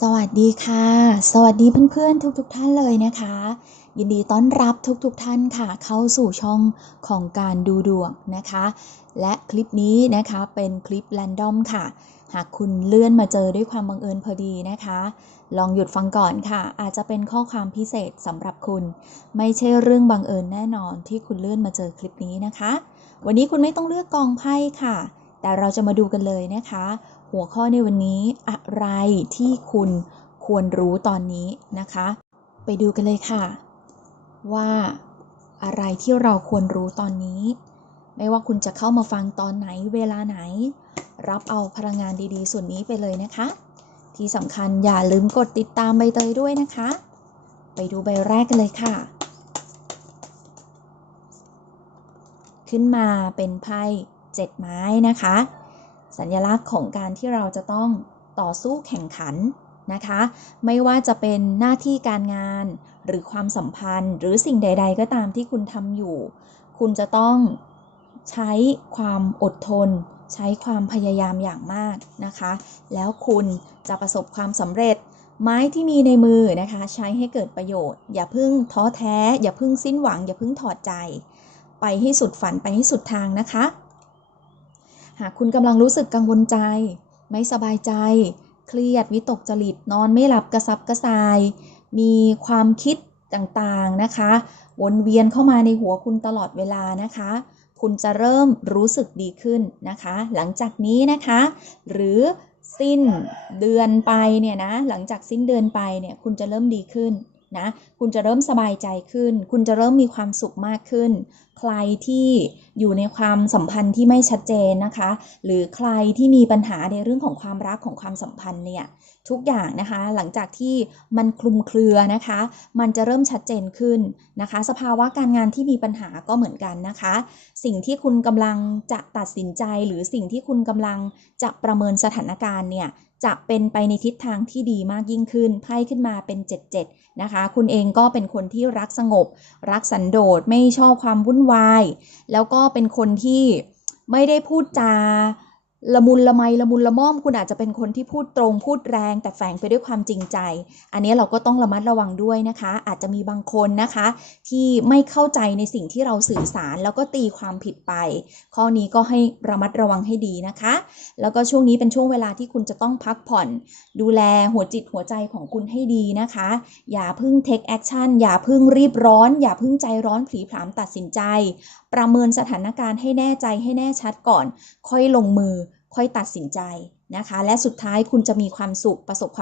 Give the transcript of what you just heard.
สวัสดีค่ะ สวัสดีเพื่อนๆ ทุกๆทท่านเลยนะคะ ยินดีต้อนรับทุกๆทท่านค่ะ เข้าสู่ช่องของการดูดวงนะคะ และคลิปนี้นะคะเป็นคลิปแรนดอมค่ะ หากคุณเลื่อนมาเจอด้วยความบังเอิญพอดีนะคะ ลองหยุดฟังก่อนค่ะ อาจจะเป็นข้อความพิเศษสำหรับคุณ ไม่ใช่เรื่องบังเอิญแน่นอนที่คุณเลื่อนมาเจอคลิปนี้นะคะ วันนี้คุณไม่ต้องเลือกกองไพ่ค่ะแต่เราจะมาดูกันเลยนะคะ หัวข้อในวันนี้อะไรที่คุณควรรู้ตอนนี้นะคะ ไปดูกันเลยค่ะ ว่าอะไรที่เราควรรู้ตอนนี้ ไม่ว่าคุณจะเข้ามาฟังตอนไหนเวลาไหน รับเอาพลังงานดีๆ ส่วนนี้ไปเลยนะคะ ที่สำคัญอย่าลืมกดติดตามใบเตยด้วยนะคะ ไปดูใบแรกกันเลยค่ะ ขึ้นมาเป็นไพ่เจ็ดไม้นะคะ สัญลักษณ์ของการที่เราจะต้องต่อสู้แข่งขันนะคะ ไม่ว่าจะเป็นหน้าที่การงานหรือความสัมพันธ์ หรือสิ่งใด ๆ ก็ตามที่คุณทำอยู่ คุณจะต้องใช้ความอดทน ใช้ความพยายามอย่างมากนะคะ แล้วคุณจะประสบความสำเร็จ ไม้ที่มีในมือนะคะ ใช้ให้เกิดประโยชน์ อย่าพิ่งท้อแท้ อย่าพิ่งสิ้นหวัง อย่าพิ่งถอดใจ ไปให้สุดฝันไปให้สุดทางนะคะ หากคุณกำลังรู้สึกกังวลใจ ไม่สบายใจ เครียดวิตกจริตนอนไม่หลับกระซับกระส่าย มีความคิดต่างๆนะคะ วนเวียนเข้ามาในหัวคุณตลอดเวลานะคะ คุณจะเริ่มรู้สึกดีขึ้นนะคะ หลังจากนี้นะคะ หรือสิ้นเดือนไปเนี่ยนะหลังจากสิ้นเดือนไปเนี่ยคุณจะเริ่มดีขึ้น นะคุณจะเริ่มสบายใจขึ้น คุณจะเริ่มมีความสุขมากขึ้น ใครที่อยู่ในความสัมพันธ์ที่ไม่ชัดเจนนะคะ หรือใครที่มีปัญหาในเรื่องของความรักของความสัมพันธ์เนี่ยทุกอย่างนะคะ หลังจากที่มันคลุมเครือนะคะ มันจะเริ่มชัดเจนขึ้นนะคะ สภาวะการงานที่มีปัญหาก็เหมือนกันนะคะ สิ่งที่คุณกำลังจะตัดสินใจ หรือสิ่งที่คุณกำลังจะประเมินสถานการณ์เนี่ย จะเป็นไปในทิศทางที่ดีมากยิ่งขึ้น ไพ่ขึ้นมาเป็น 77 นะคะ คุณเองก็เป็นคนที่รักสงบ รักสันโดษ ไม่ชอบความวุ่นวาย แล้วก็เป็นคนที่ไม่ได้พูดจา ละมุนละไมละมุนละม่อมคุณอาจจะเป็นคนที่พูดตรงพูดแรง แต่แฝงไปด้วยความจริงใจ อันนี้เราก็ต้องระมัดระวังด้วยนะคะ อาจจะมีบางคนนะคะ ที่ไม่เข้าใจในสิ่งที่เราสื่อสาร แล้วก็ตีความผิดไป ข้อนี้ก็ให้ระมัดระวังให้ดีนะคะ แล้วก็ช่วงนี้เป็นช่วงเวลาที่คุณจะต้องพักผ่อน ดูแลหัวจิตหัวใจของคุณให้ดีนะคะ อย่าพิ่ง take action อย่าพิ่งรีบร้อน อย่าพิ่งใจร้อนผีผลามตัดสินใจ ประเมินสถานการณ์ให้แน่ใจให้แน่ชัดก่อน ค่อยลงมือ ค่อยตัดสินใจนะคะ และสุดท้ายคุณจะมีความสุขประสบความ